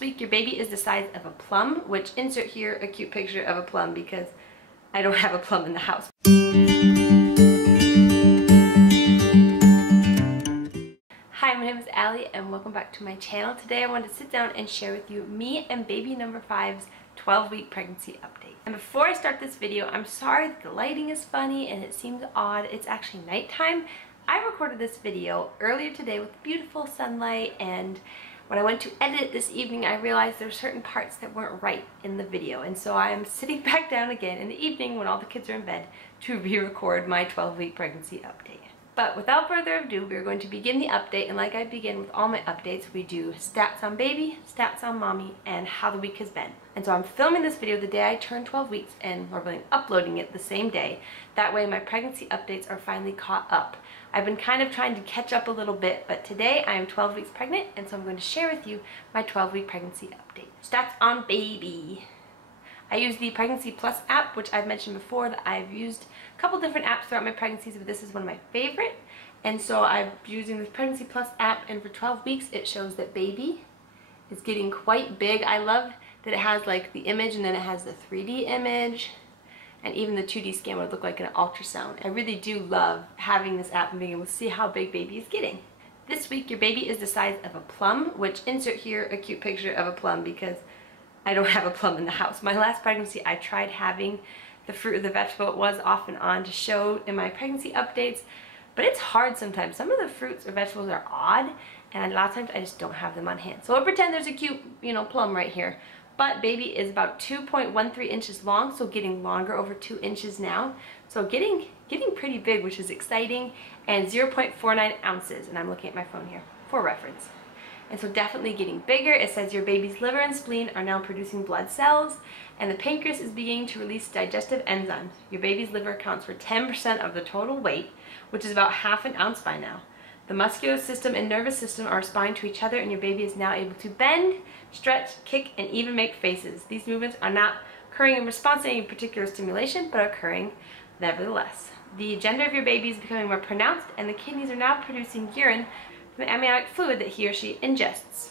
This week your baby is the size of a plum, which insert here a cute picture of a plum because I don't have a plum in the house. Hi, my name is Allie and welcome back to my channel. Today I wanted to sit down and share with you me and baby number 5's 12-week pregnancy update. And before I start this video, I'm sorry that the lighting is funny and it seems odd. It's actually nighttime. I recorded this video earlier today with beautiful sunlight, and when I went to edit it this evening, I realized there were certain parts that weren't right in the video. And so I am sitting back down again in the evening when all the kids are in bed to re-record my 12-week pregnancy update. But without further ado, we're going to begin the update, and like I begin with all my updates, we do stats on baby, stats on mommy, and how the week has been. And so I'm filming this video the day I turn 12 weeks and we're uploading it the same day. That way my pregnancy updates are finally caught up. I've been kind of trying to catch up a little bit, but today I am 12 weeks pregnant, and so I'm going to share with you my 12-week pregnancy update. Stats on baby. I use the Pregnancy Plus app, which I've mentioned before that I've used a couple different apps throughout my pregnancies, but this is one of my favorite. And so I'm using this Pregnancy Plus app, and for 12 weeks it shows that baby is getting quite big. I love that it has like the image and then it has the 3D image, and even the 2D scan would look like an ultrasound. I really do love having this app and being able to see how big baby is getting. This week your baby is the size of a plum, which insert here a cute picture of a plum because I don't have a plum in the house. My last pregnancy I tried having the fruit or the vegetable. It was off and on to show in my pregnancy updates, but it's hard sometimes. Some of the fruits or vegetables are odd, and a lot of times I just don't have them on hand. So I'll pretend there's a cute, plum right here. But baby is about 2.13 inches long, so getting longer, over 2 inches now. So getting pretty big, which is exciting, and 0.49 ounces, and I'm looking at my phone here for reference. And so definitely getting bigger. It says your baby's liver and spleen are now producing blood cells, and the pancreas is beginning to release digestive enzymes. Your baby's liver accounts for 10% of the total weight, which is about ½ an ounce by now. The muscular system and nervous system are responding to each other, and your baby is now able to bend, stretch, kick, and even make faces. These movements are not occurring in response to any particular stimulation, but are occurring nevertheless. The gender of your baby is becoming more pronounced, and the kidneys are now producing urine from the amniotic fluid that he or she ingests.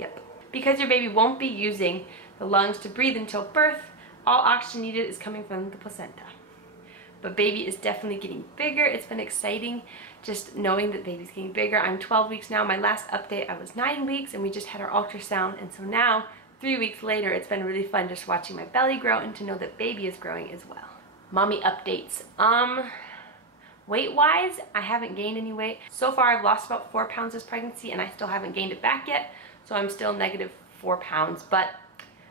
Yep. Because your baby won't be using the lungs to breathe until birth, all oxygen needed is coming from the placenta. But baby is definitely getting bigger. It's been exciting just knowing that baby's getting bigger. I'm 12 weeks now. My last update I was 9 weeks, and we just had our ultrasound, and so now 3 weeks later it's been really fun just watching my belly grow and to know that baby is growing as well. Mommy updates. Weight-wise, I haven't gained any weight. So far I've lost about 4 pounds this pregnancy, and I still haven't gained it back yet, so I'm still negative 4 pounds, but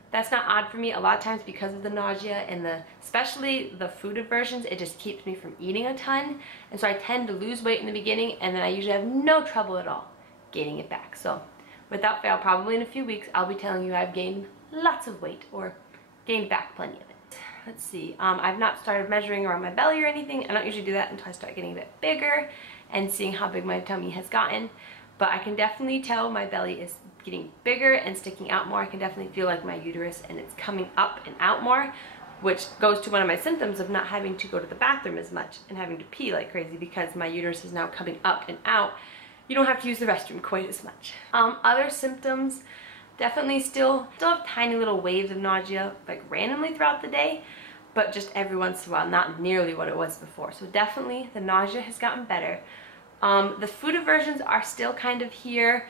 that's not odd for me. A lot of times because of the nausea and especially the food aversions, it just keeps me from eating a ton, and so I tend to lose weight in the beginning, and then I usually have no trouble at all gaining it back. So without fail, probably in a few weeks I'll be telling you I've gained lots of weight or gained back plenty of it. Let's see, I've not started measuring around my belly or anything. I don't usually do that until I start getting a bit bigger and seeing how big my tummy has gotten. But I can definitely tell my belly is getting bigger and sticking out more. I can definitely feel like my uterus, and it's coming up and out more, which goes to one of my symptoms of not having to go to the bathroom as much and having to pee like crazy because my uterus is now coming up and out. You don't have to use the restroom quite as much. Other symptoms, definitely still have tiny little waves of nausea like randomly throughout the day, but just every once in a while, not nearly what it was before. So definitely the nausea has gotten better. The food aversions are still kind of here.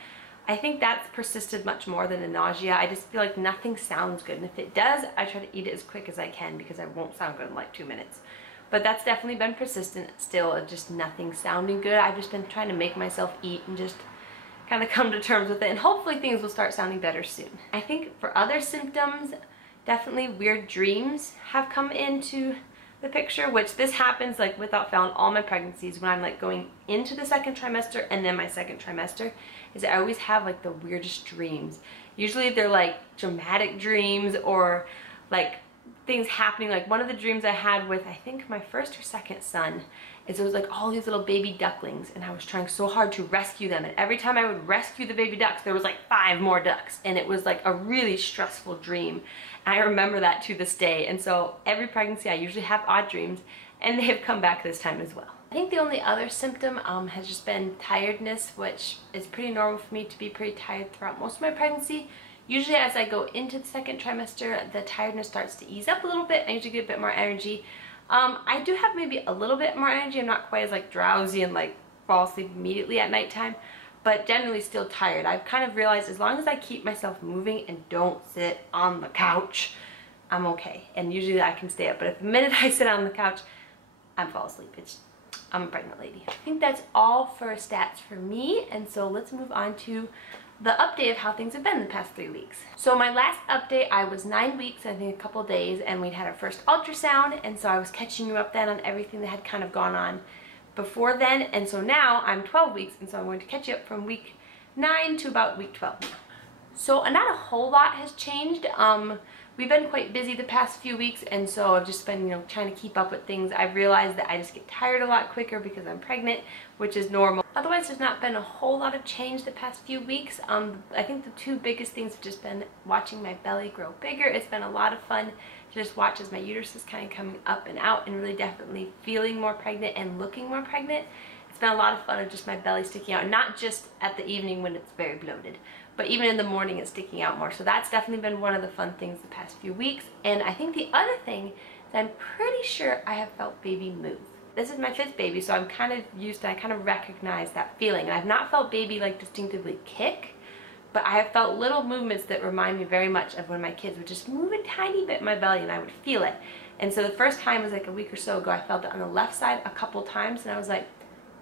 I think that's persisted much more than the nausea. I just feel like nothing sounds good, and if it does, I try to eat it as quick as I can because I won't sound good in like 2 minutes. But that's definitely been persistent still, of just nothing sounding good. I've just been trying to make myself eat and just kind of come to terms with it, and hopefully things will start sounding better soon. I think for other symptoms, definitely weird dreams have come into the picture, which this happens like without fail in all my pregnancies when I'm like going into the second trimester and then my second trimester, is I always have like the weirdest dreams. Usually they're like dramatic dreams or like things happening. Like one of the dreams I had with I think my first or second son is it was like all these little baby ducklings, and I was trying so hard to rescue them, and every time I would rescue the baby ducks there was like 5 more ducks, and it was like a really stressful dream. And I remember that to this day, and so every pregnancy I usually have odd dreams, and they have come back this time as well. I think the only other symptom has just been tiredness, which is pretty normal for me to be pretty tired throughout most of my pregnancy. Usually as I go into the second trimester, the tiredness starts to ease up a little bit. I usually get a bit more energy. I do have maybe a little bit more energy. I'm not quite as like drowsy and like fall asleep immediately at nighttime, but generally still tired. I've kind of realized as long as I keep myself moving and don't sit on the couch, I'm okay. And usually I can stay up, but if the minute I sit on the couch, I fall asleep. I'm a pregnant lady. I think that's all for stats for me, and so let's move on to the update of how things have been the past 3 weeks. So my last update, I was 9 weeks, I think a couple days, and we'd had our first ultrasound, and so I was catching you up then on everything that had kind of gone on before then, and so now I'm 12 weeks, and so I'm going to catch you up from week 9 to about week 12 now. So not a whole lot has changed. We've been quite busy the past few weeks, and so I've just been, trying to keep up with things. I've realized that I just get tired a lot quicker because I'm pregnant, which is normal. Otherwise, there's not been a whole lot of change the past few weeks. I think the two biggest things have just been watching my belly grow bigger. It's been a lot of fun to just watch as my uterus is kind of coming up and out, and really definitely feeling more pregnant and looking more pregnant. It's been a lot of fun of just my belly sticking out, not just at the evening when it's very bloated, but even in the morning it's sticking out more. So that's definitely been one of the fun things the past few weeks. And I think the other thing is I'm pretty sure I have felt baby move. This is my 5th baby, so I'm kind of used to, I kind of recognize that feeling. And I've not felt baby like distinctively kick, but I have felt little movements that remind me very much of when my kids would just move a tiny bit in my belly and I would feel it. And so the first time was like a week or so ago. I felt it on the left side a couple times, and I was like,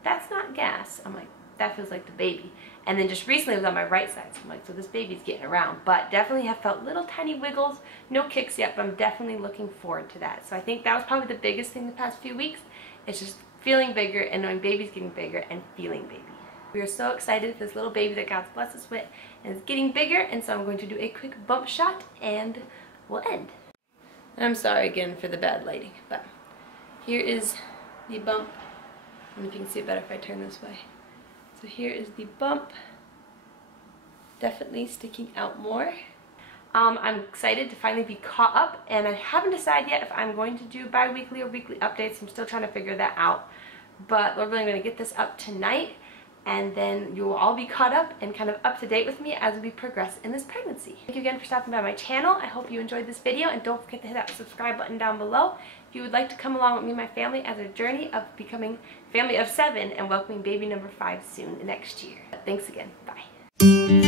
that's not gas. I'm like, that feels like the baby. And then just recently it was on my right side, so I'm like, so this baby's getting around. But definitely have felt little tiny wiggles, no kicks yet, but I'm definitely looking forward to that. So I think that was probably the biggest thing the past few weeks. It's just feeling bigger and knowing baby's getting bigger and feeling baby. We are so excited for this little baby that God's blessed us with, and it's getting bigger, and so I'm going to do a quick bump shot and we'll end. And I'm sorry again for the bad lighting, but here is the bump. I don't know if you can see it better if I turn this way. So here is the bump, definitely sticking out more. I'm excited to finally be caught up, and I haven't decided yet if I'm going to do bi-weekly or weekly updates. I'm still trying to figure that out, but Lord willing, I'm going to get this up tonight, and then you will all be caught up and kind of up to date with me as we progress in this pregnancy. Thank you again for stopping by my channel. I hope you enjoyed this video, and don't forget to hit that subscribe button down below if you would like to come along with me and my family as a journey of becoming a family of 7 and welcoming baby number 5 soon next year. Thanks again. Bye.